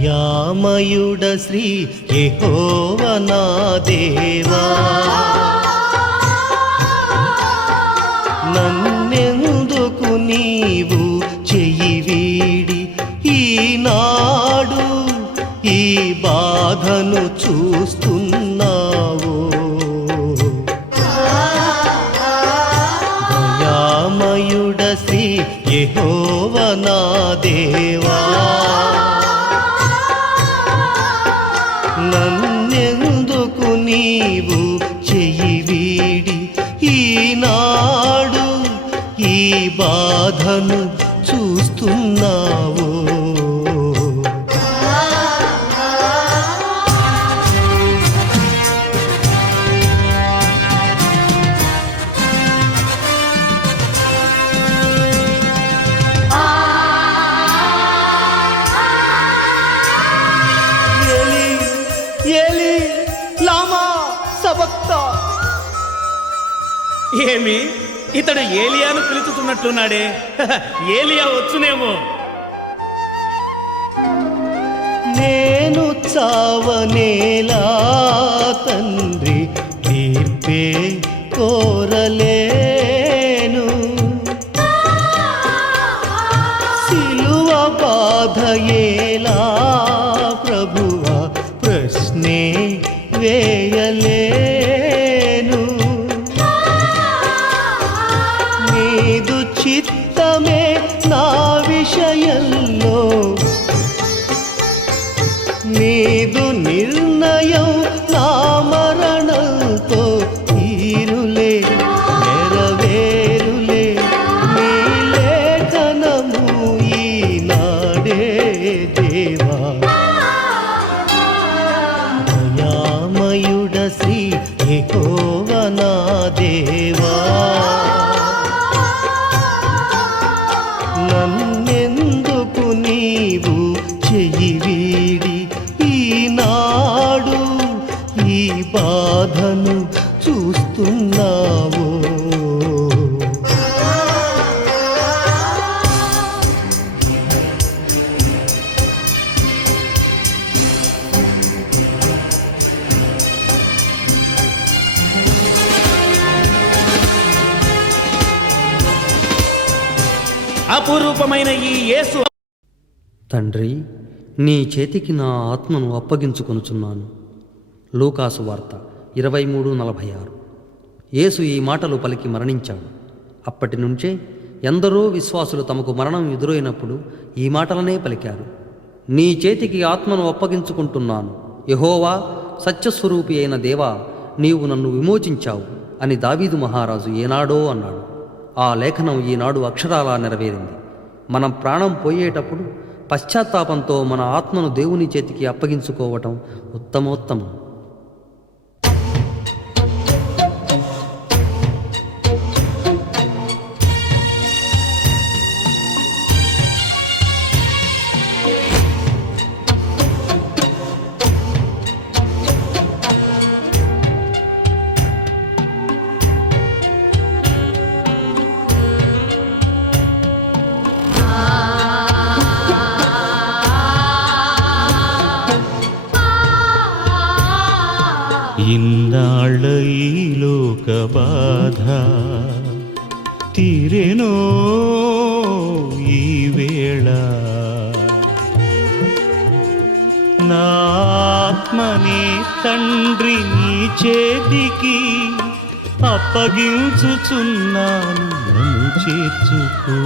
దయామయుడ శ్రీ యెహోవా నా దేవా, నన్నెందుకు నీవు చెయ్యి వీడి ఈనాడు ఈ బాధను చూస్తున్నావు? దయామయుడ శ్రీ యెహోవా నా దేవా, నన్నెందుకు నీవు చెయ్యి వీడి ఈనాడు ఈ బాధను చూస్తున్నావు? ఏలి లామా సబక్తా. ఏమి ఇతడు ఏలియాను పిలుచుతున్నట్లున్నాడే? ఏలియా వచ్చునేమో. నేను చావనేలా తండ్రి, తీర్పే కోరలేను. సిలువ బాధయేలా ప్రభువా, ప్రశ్నే వేయలేను. నీదు చిత్తమే నా విషయంలో, నీదు నిర్ణయం నా మరణంతో తీరులే, నెరవేరులే నీ లేఖనము ఈనాడే దేవా. దయామయుడ శ్రీ యెహోవా నా దేవా, నన్నెందుకు నీవు చెయ్యి వీడి ఈనాడు ఈ బాధను చూస్తున్నావు? అపురూపమైన ఈ యేసు. తండ్రి, నీ చేతికి నా ఆత్మను అప్పగించుకొనుచున్నాను. లూకాసు వార్త 23:46. యేసు ఈ మాటలు పలికి మరణించాడు. అప్పటి నుంచే ఎందరో విశ్వాసులు తమకు మరణం ఎదురైనప్పుడు ఈ మాటలనే పలికారు. నీ చేతికి ఆత్మను అప్పగించుకుంటున్నాను యెహోవా, సత్యస్వరూపి అయిన దేవా, నీవు నన్ను విమోచించావు అని దావీదు మహారాజు ఏనాడో అన్నాడు. ఆ లేఖనం ఈనాడు అక్షరాలా నెరవేరింది. మనం ప్రాణం పోయేటప్పుడు పశ్చాత్తాపంతో మన ఆత్మను దేవుని చేతికి అప్పగించుకోవటం ఉత్తమోత్తమం. ఇన్నాళ్ళ ఈ లోక బాధ తీరెనో ఈ వేళ, నా ఆత్మని తండ్రి నీ చేతికి అప్పగించుచున్నాను, నన్ను చేర్చుకో.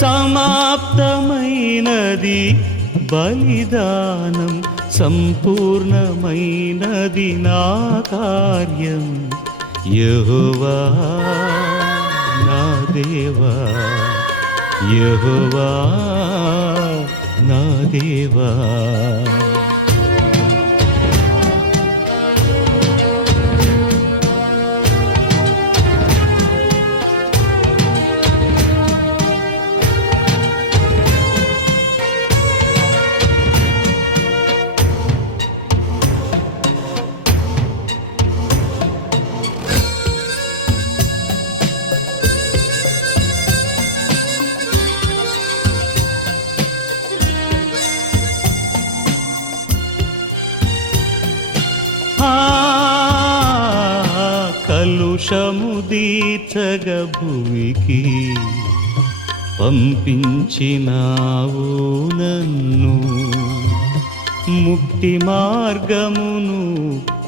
సమాప్తమైనది బలిదానం, సంపూర్ణమైనది నా కార్యం. యెహోవా నా దేవా, యెహోవా నా దేవా. పౌరుషము దీర్చగ భూమికి పంపించినావు నన్ను. ముక్తి మార్గమును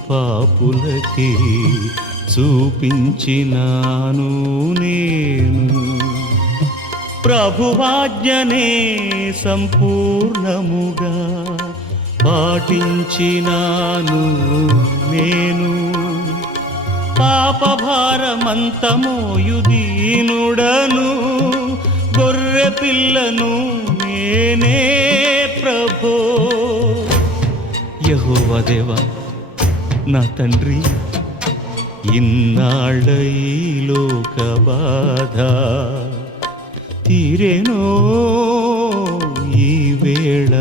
పాపులకి చూపించినాను నేను. ప్రభువాజ్ఞనే సంపూర్ణముగా పాటించినాను నేను. పాపభారమంతమోయు దీనుడను, గొర్రె పిల్లను నేనే ప్రభో. యెహోవా దేవా నా తండ్రి, ఇన్నాళ్ళ ఈ లోక బాధ తీరేనో ఈ వేళ.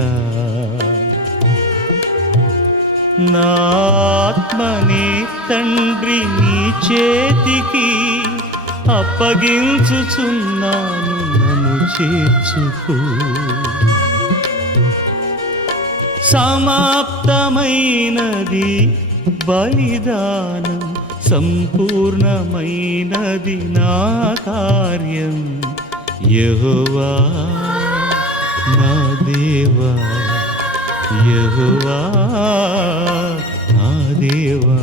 నా ఆత్మని తండ్రి నీ చేతికి అప్పగించుచున్నాను, నన్ను చేర్చుకో. సమాప్తమైనది బలిదానం, సంపూర్ణమైనది నా కార్యం. యెహోవా నా దేవా, యెహోవా నా దేవా.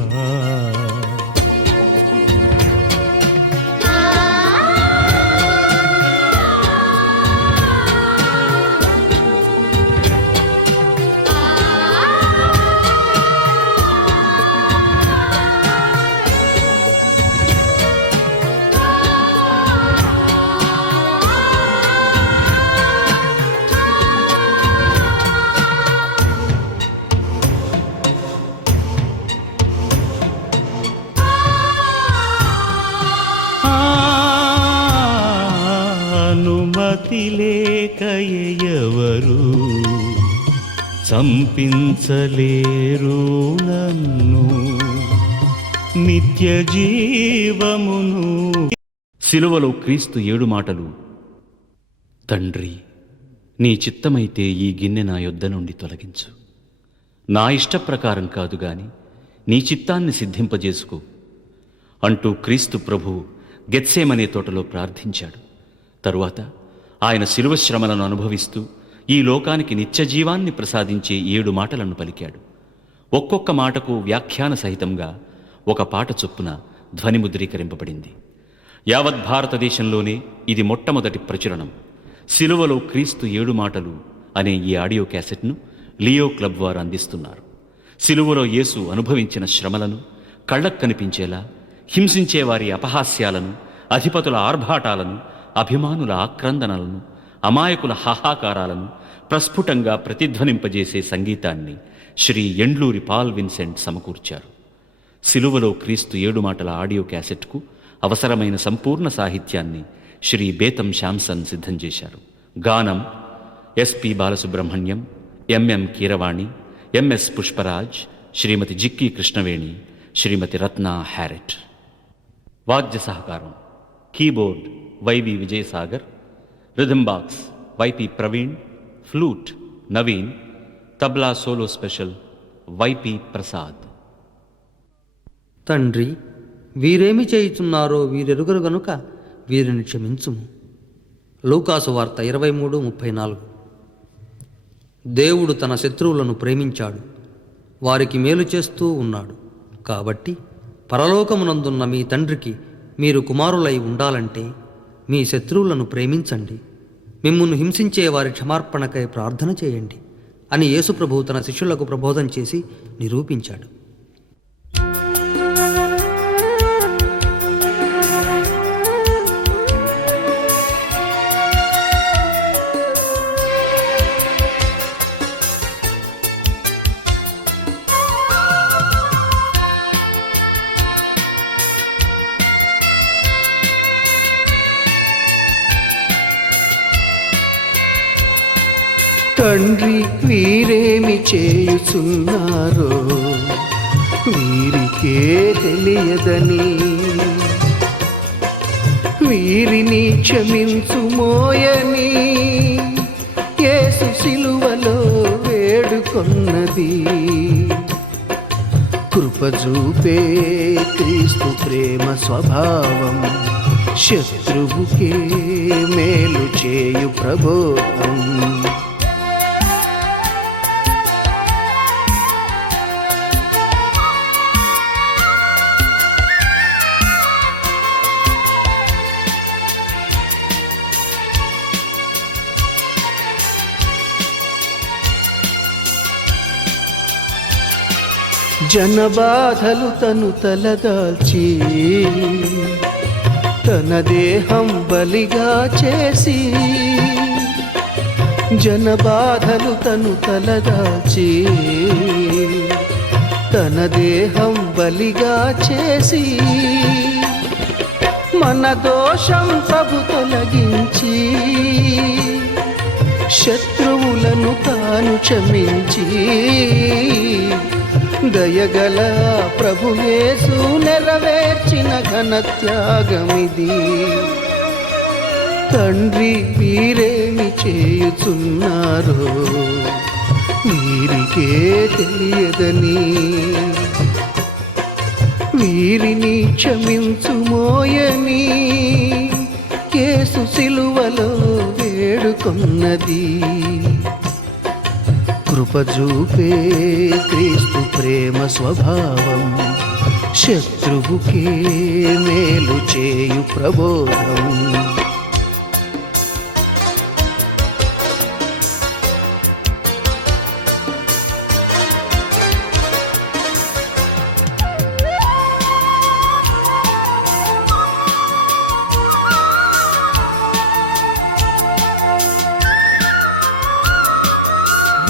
అనుమతి లేక ఎవరు చంపించలేరు నన్ను. నిత్య జీవమును. సిలువలో క్రీస్తు 7 మాటలు. తండ్రి, నీ చిత్తమైతే ఈ గిన్నె నా యొద్ద నుండి తొలగించు. నా ఇష్టప్రకారం కాదు గాని నీ చిత్తాన్ని సిద్ధింపజేసుకో అంటూ క్రీస్తు ప్రభువు గెత్సేమనే తోటలో ప్రార్థించాడు. తరువాత ఆయన శిలువ శ్రమలను అనుభవిస్తూ ఈ లోకానికి నిత్యజీవాన్ని ప్రసాదించే 7 మాటలను పలికాడు. ఒక్కొక్క మాటకు వ్యాఖ్యాన సహితంగా ఒక పాట చొప్పున ధ్వనిముద్రీకరింపబడింది. యావత్ భారతదేశంలోనే ఇది మొట్టమొదటి ప్రచురణం. సిలువలో క్రీస్తు 7 మాటలు అనే ఈ ఆడియో క్యాసెట్ను లియో క్లబ్ వారు అందిస్తున్నారు. సిలువలో యేసు అనుభవించిన శ్రమలను కళ్ళకు కనిపించేలా, హింసించే వారి అపహాస్యాలను, అధిపతుల ఆర్భాటాలను, అభిమానుల ఆక్రందనలను, అమాయకుల హాహాకారాలను ప్రస్ఫుటంగా ప్రతిధ్వనింపజేసే సంగీతాన్ని శ్రీ ఎండ్లూరి పాల్ విన్సెంట్ సమకూర్చారు. సిలువలో క్రీస్తు 7 మాటల ఆడియో క్యాసెట్కు అవసరమైన సంపూర్ణ సాహిత్యాన్ని శ్రీ బేతం శాంసన్ సిద్ధం చేశారు. గానం SP Balasubrahmanyam, MM Keeravani, MS Pushparaj, Shrimati Jikki Krishnaveni, Shrimati Ratna Harriet. వాద్య సహకారం keyboard YV Vijayasagar, rhythm box YP Praveen, flute Naveen, tabla solo special YP Prasad. తండ్రి, వీరేమి చేయుచున్నారో వీరెరుగరు గనుక వీరిని క్షమించుము. లూకాసు వార్త 23:34. దేవుడు తన శత్రువులను ప్రేమించాడు, వారికి మేలు చేస్తూ ఉన్నాడు. కాబట్టి పరలోకమునందున్న మీ తండ్రికి మీరు కుమారులై ఉండాలంటే మీ శత్రువులను ప్రేమించండి, మిమ్మును హింసించే వారి క్షమార్పణకై ప్రార్థన చేయండి అని యేసుప్రభువు తన శిష్యులకు ప్రబోధం చేసి నిరూపించాడు. తండ్రి, వీరేమి చేయుచున్నారో వీరికే తెలియదని వీరిని క్షమించుమోయని యేసు సిలువలో వేడుకొన్నది. కృపజూపే క్రీస్తు ప్రేమ స్వభావం శత్రువుకే మేలు చేయు ప్రబోధం. జనబాధలు తను తలదాల్చి తన దేహం బలిగా చేసి, జనబాధలు తను తలదాల్చి తన దేహం బలిగా చేసి, మన దోషం ప్రభు తొలగించి శత్రువులను తాను క్షమించి, దయగల ప్రభుయేసు నెరవేర్చిన ఘన త్యాగమిది. తండ్రి వీరేమి చేయుచున్నారో వీరికే తెలియదని, వీరిని క్షమించుమోయని యేసు సిలువలో వేడుకొన్నది. కృపజూపే క్రీస్తు ప్రేమ స్వభావం శత్రువుకే మేలు చేయు ప్రబోధం.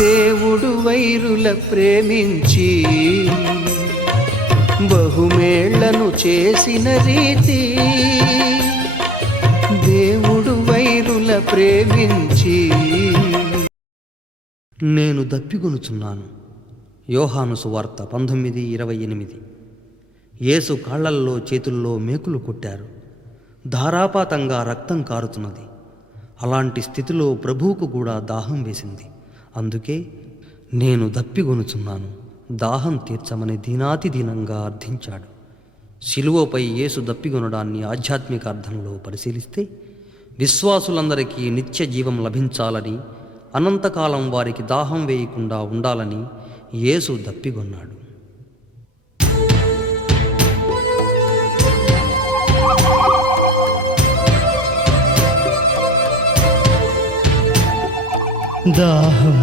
దేవుడు వైరుల ప్రేమించి బహుమేళ్లను చేసిన రీతి, దేవుడు వైరుల ప్రేమించి నేను దప్పిగొనుచున్నాను. యోహాను సువార్త 19:28. యేసు కాళ్లల్లో చేతుల్లో మేకులు కొట్టారు. ధారాపాతంగా రక్తం కారుతున్నది. అలాంటి స్థితిలో ప్రభువుకు కూడా దాహం వేసింది. అందుకే నేను దప్పిగొనుచున్నాను, దాహం తీర్చమని దీనాతి దీనంగా అర్థించాడు. శిలువపై యేసు దప్పిగొనడాన్ని ఆధ్యాత్మిక అర్థంలో పరిశీలిస్తే విశ్వాసులందరికీ నిత్య జీవం లభించాలని, అనంతకాలం వారికి దాహం వేయకుండా ఉండాలని యేసు దప్పిగొన్నాడు. దాహం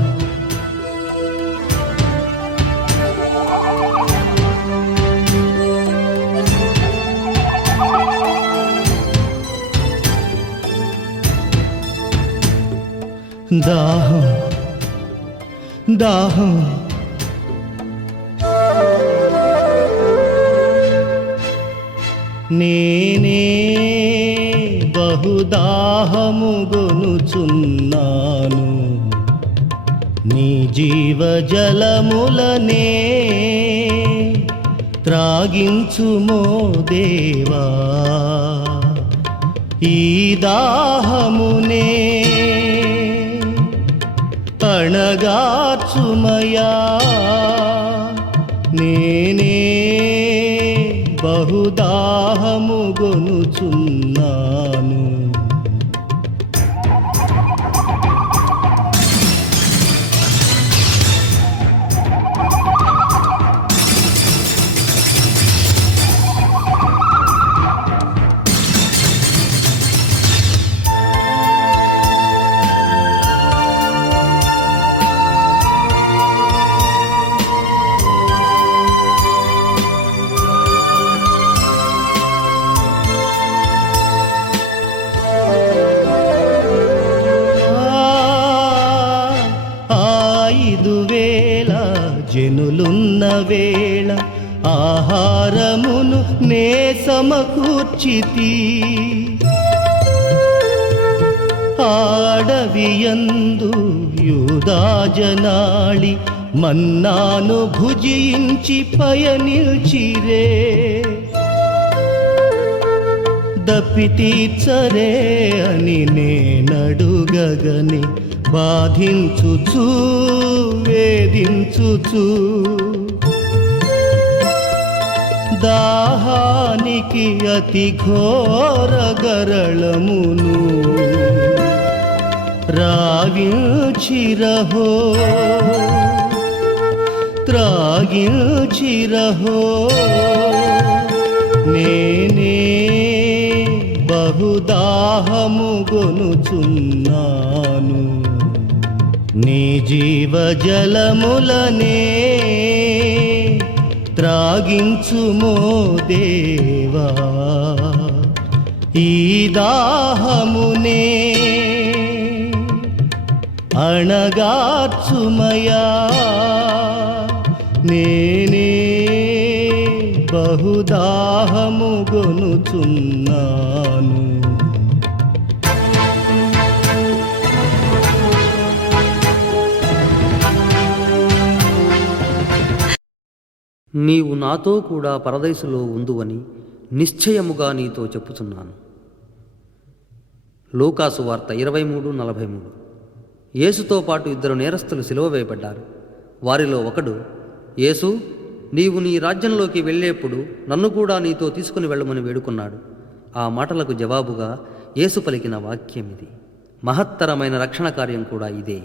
దాహం దాహం నేనే బహుదాహము గొనుచున్నాను, నీ జీవజలములనే త్రాగించుమో దేవా. ఈ దాహమునే అణగార్చుమయా, నేనే బహుదాహము గొనుచున్నాను. జనులున్న వేళ ఆహారమును నే సమకూర్చితి, ఆడవియందు యూదాజనాళి మన్నాను భుజించి పయనిల్చిరే. దప్పితీర్చరే అని నేనడుగగని బాధించుచు వేధించుచు దాహానికి అతి ఘోర గరళమును రావించిరహో త్రాగించిరహో నేనే బహుదాహము గొనుచున్నాను నీ జీవజలములనే త్రాగించుమో దేవా ఈ దాహమునే అణగార్చుమయా నేనే బహుదాహము గొనుచున్నాను నీవు నాతో కూడా పరదేశులో ఉందువని నిశ్చయముగా నీతో చెప్పుచున్నాను. లూకాసు వార్త 23:43. యేసుతో పాటు 2 నేరస్తులు సిలువ వేయబడ్డారు. వారిలో ఒకడు, యేసు, నీవు నీ రాజ్యంలోకి వెళ్ళేప్పుడు నన్ను కూడా నీతో తీసుకుని వెళ్ళమని వేడుకున్నాడు. ఆ మాటలకు జవాబుగా యేసు పలికిన వాక్యమిది. మహత్తరమైన రక్షణ కార్యం కూడా ఇదే.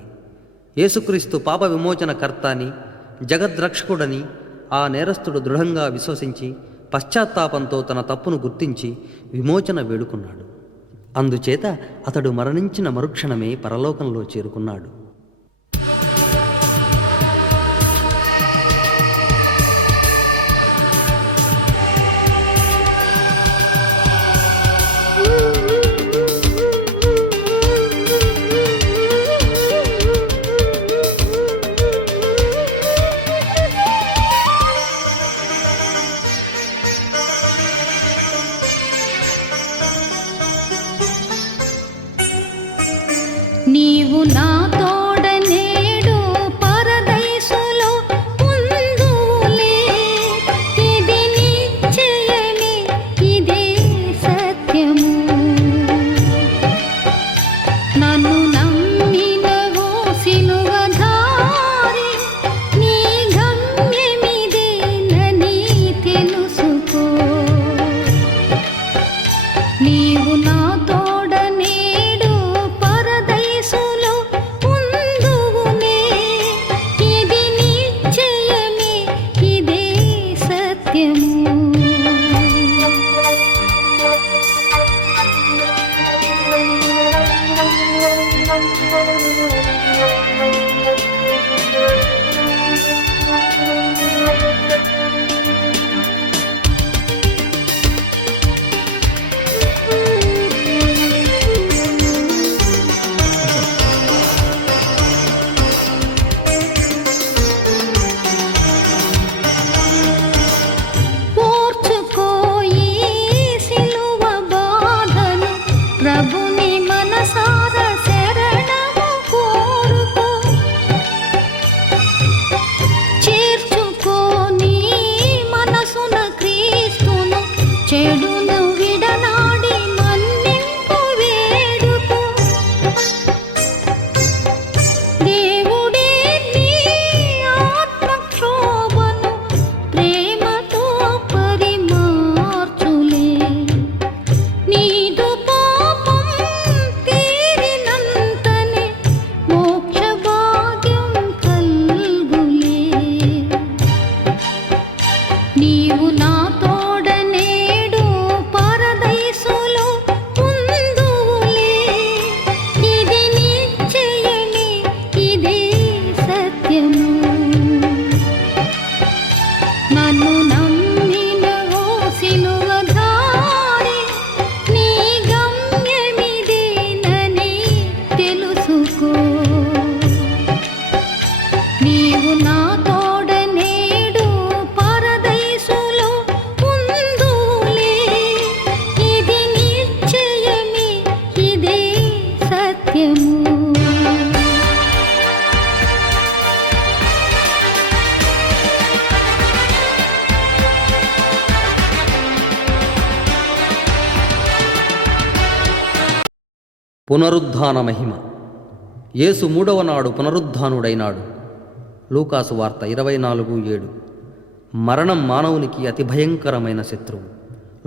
యేసుక్రీస్తు పాప విమోచన కర్తాని, జగద్రక్షకుడని ఆ నేరస్తుడు దృఢంగా విశ్వసించి పశ్చాత్తాపంతో తన తప్పును గుర్తించి విమోచన వేడుకున్నాడు. అందుచేత అతడు మరణించిన మరుక్షణమే పరలోకంలో చేరుకున్నాడు. నీవు నా తోడ నేడు పరదేశులో ఉందువులే. ఇది నిశ్చయమే, ఇదే సత్యము. నన్ను నమ్మినవో సిలువధారి, నీ గమ్యమిదేనని తెలుసుకో. నీవు నా తోడ నేడు పరదేశులో ఉందువునే. ఇది నిశ్చయమే, ఇదే సత్యము. ఓర్చుకో ఈ సిలువ బాధను, ప్రభుని మనసార శరణము కోరుకో. చేర్చుకో నీ మనసున క్రీస్తును, చెడును విడనాడి మన్నింపు వేడుకో. దేవుడే నీ ఆత్మక్షోభను ప్రేమతో పరిమార్చులే. నీదు పాపం తీరినంతనే మోక్ష భాగ్యం కల్గులే. నీవు నా తోడ నేడు పరదేశులో ఉందువులే. ఇది నిశ్చయమే, ఇదే సత్యము. నన్ను నమ్మినవో సిలువధారి, నీ గమ్యమిదేనని తెలుసుకో. నీవు నా తోడ నేడు పరదేశులో ఉందువులే. ఇది నిశ్చయమే, ఇదే సత్యము. పునరుద్ధాన మహిమ. యేసు 3వ నాడు పునరుద్ధానుడైనాడు. లూకాసు వార్త 24:7. మరణం మానవునికి అతి భయంకరమైన శత్రువు.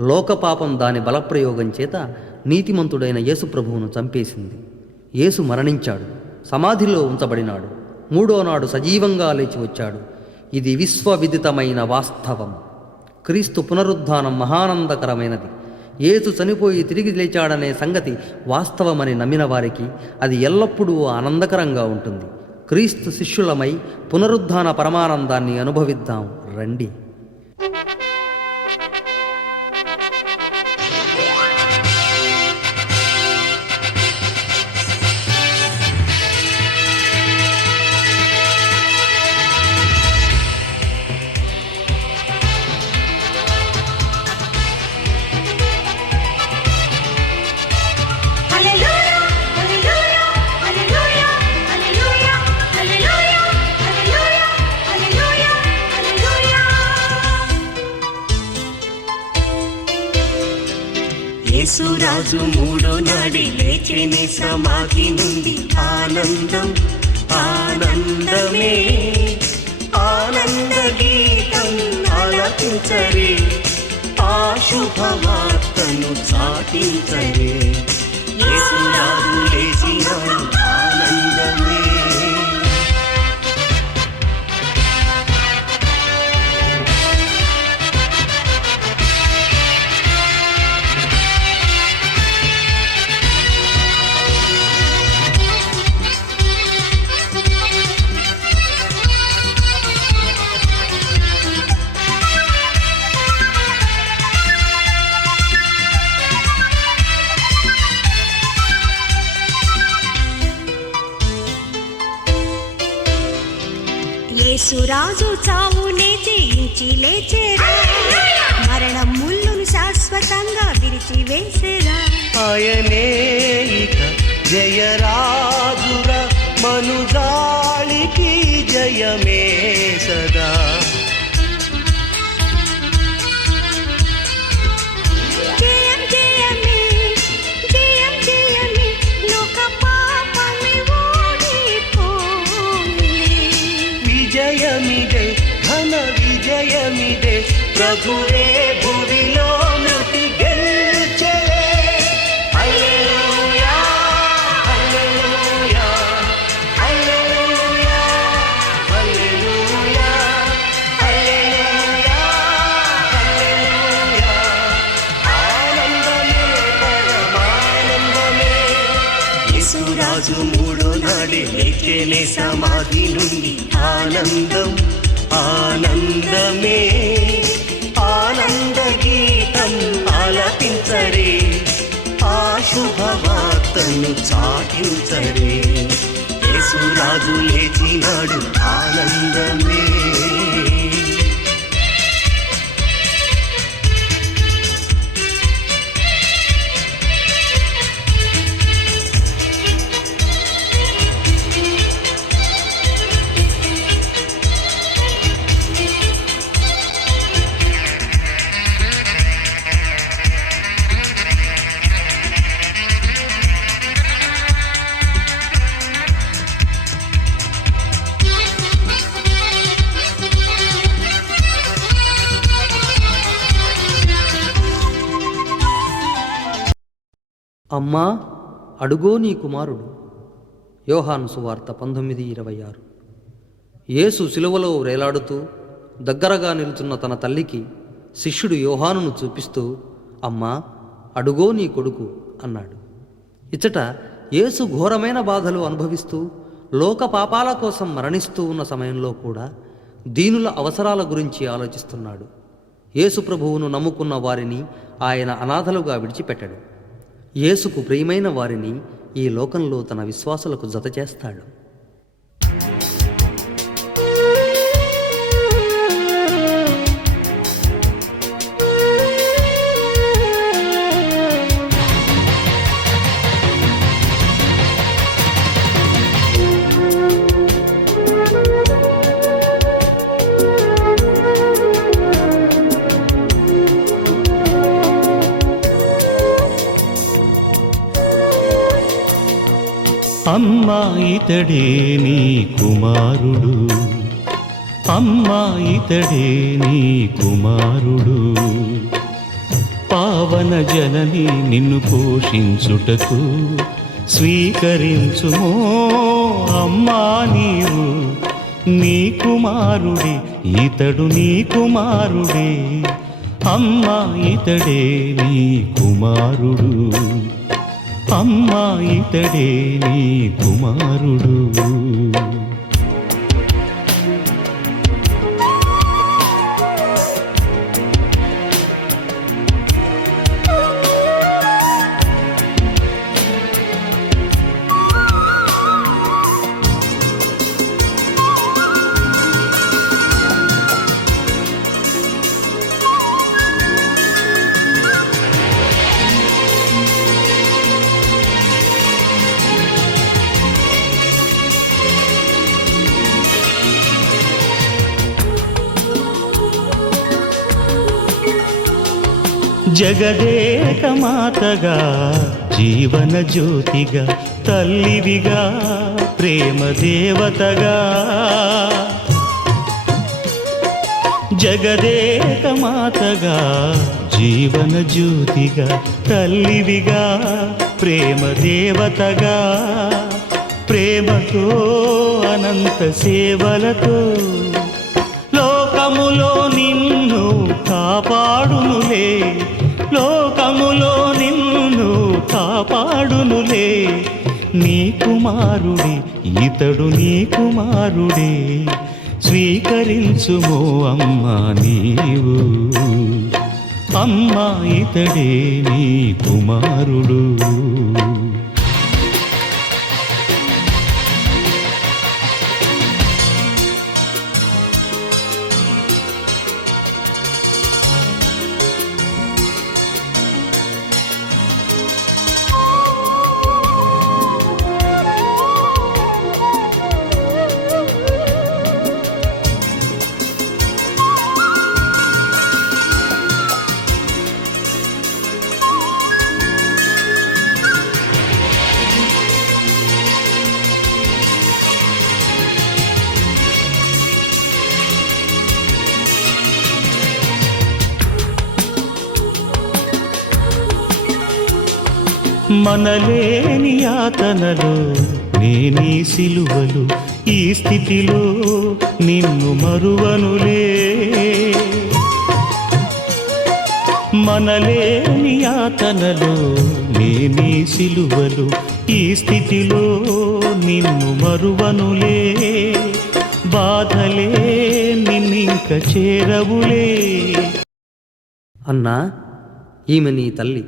లోకపాపం దాని బలప్రయోగం చేత నీతిమంతుడైన యేసు ప్రభువును చంపేసింది. యేసు మరణించాడు, సమాధిలో ఉంచబడినాడు, మూడో నాడు సజీవంగా లేచి వచ్చాడు. ఇది విశ్వవిదితమైన వాస్తవం. క్రీస్తు పునరుద్ధానం మహానందకరమైనది. యేసు చనిపోయి తిరిగి లేచాడనే సంగతి వాస్తవమని నమ్మిన వారికి అది ఎల్లప్పుడూ ఆనందకరంగా ఉంటుంది. క్రీస్తు శిష్యులమై పునరుద్ధాన పరమానందాన్ని అనుభవిద్దాం రండి. యేసురాజు మూడో నాడి లేచెనే సమాధి నుండి. ఆనందం ఆనందమే, ఆనంద గీతం ఆలపించరే, ఆ శుభవార్తను చాటించరే. యేసురాజు లేచినాడు, ఆనందమే. యేసురాజు చావునే జయించి లేచేరా, మరణం ముళ్ళును శాశ్వతంగా విరిచివేసేరా. ఆయనే ఇక జయరాజురా, మనుజాళికి జయమే సదా. జయం జయమే, జయం జయమే, లోక పాపమే ఓడిపోలే. విజయమిదే, ఘన విజయమిదే, ప్రభువే భువిలో మృతి గెలిచెలే. హల్లెలూయా, హల్లెలూయా, హల్లెలూయా, హల్లెలూయా, హల్లెలూయా, హల్లెలూయా. ఆనందమే పరమానందమే. యేసురాజు మూడో నాడి లేచెనే సమాధి నుండి. ఆనందం ఆనందమే, ఆనంద గీతం ఆలపించరే, ఆ శుభవార్తను చాటించరే. యేసురాజు లేచినాడు, ఆనందమే. అమ్మా, అడుగో నీ కుమారుడు. యోహాను సువార్త 19:26. యేసు శిలువలో వేలాడుతూ దగ్గరగా నిలుచున్న తన తల్లికి శిష్యుడు యోహానును చూపిస్తూ, అమ్మా, అడుగో నీ కొడుకు అన్నాడు. ఇచ్చట యేసు ఘోరమైన బాధలు అనుభవిస్తూ లోక పాపాల కోసం మరణిస్తూ ఉన్న సమయంలో కూడా దీనుల అవసరాల గురించి ఆలోచిస్తున్నాడు. యేసు ప్రభువును నమ్ముకున్న వారిని ఆయన అనాథలుగా విడిచిపెట్టడు. యేసుకు ప్రియమైన వారిని ఈ లోకంలో తన విశ్వాసులకు జతచేస్తాడు. అమ్మా, ఇతడే నీ కుమారుడు, అమ్మా ఇతడే నీ కుమారుడు, పావన జనని నిన్ను పోషించుటకు స్వీకరించుమో అమ్మా నీవు నీ కుమారుడే, ఇతడు నీ కుమారుడే, అమ్మా ఇతడే నీ కుమారుడు, అమ్మా ఇతడే నీ కుమారుడు. జగదేక మాతగా జీవన జ్యోతిగా తల్లివిగా ప్రేమ దేవతగా, జగదేక మాతగా జీవన జ్యోతిగా తల్లివిగా ప్రేమ దేవతగా, ప్రేమతో అనంత సేవలతో లోకములో నిన్ను కాపాడునులే, లోకములో నిన్ను కాపాడునులే, నీ కుమారుడే ఇతడు నీ కుమారుడే, స్వీకరించుమో అమ్మా నీవు, అమ్మా ఇతడే నీ కుమారుడు. మనలేని యాతనలో నేనీ సిలువలు, ఈ స్థితిలో నిన్ను మరువనులే, మనలేని యాతనలో నేనీ సిలువలు, ఈ స్థితిలో నిన్ను మరువనులే, బాధలే నిన్నింక చేరవులే. అన్నా, ఈమె నీ తల్లి.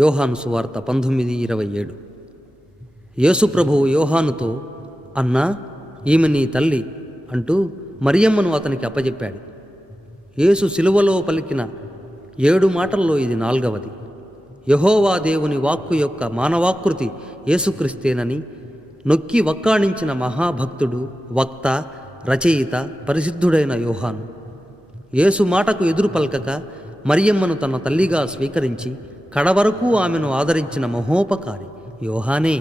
యోహాను సువార్త 19:27. యేసు ప్రభువు యోహానుతో, అన్నా, ఈమె నీ తల్లి అంటూ మరియమ్మను అతనికి అప్పజెప్పాడు. యేసు శిలువలో పలికిన 7 మాటల్లో ఇది 4వది. యెహోవా దేవుని వాక్కు యొక్క మానవాకృతి యేసుక్రీస్తేనని నొక్కి వక్కాణించిన మహాభక్తుడు, వక్త, రచయిత, పరిశుద్ధుడైన యోహాను యేసు మాటకు ఎదురు పలకక మరియమ్మను తన తల్లిగా స్వీకరించి కడవరకు ఆమెను ఆదరించిన మహోపకారి యోహానే.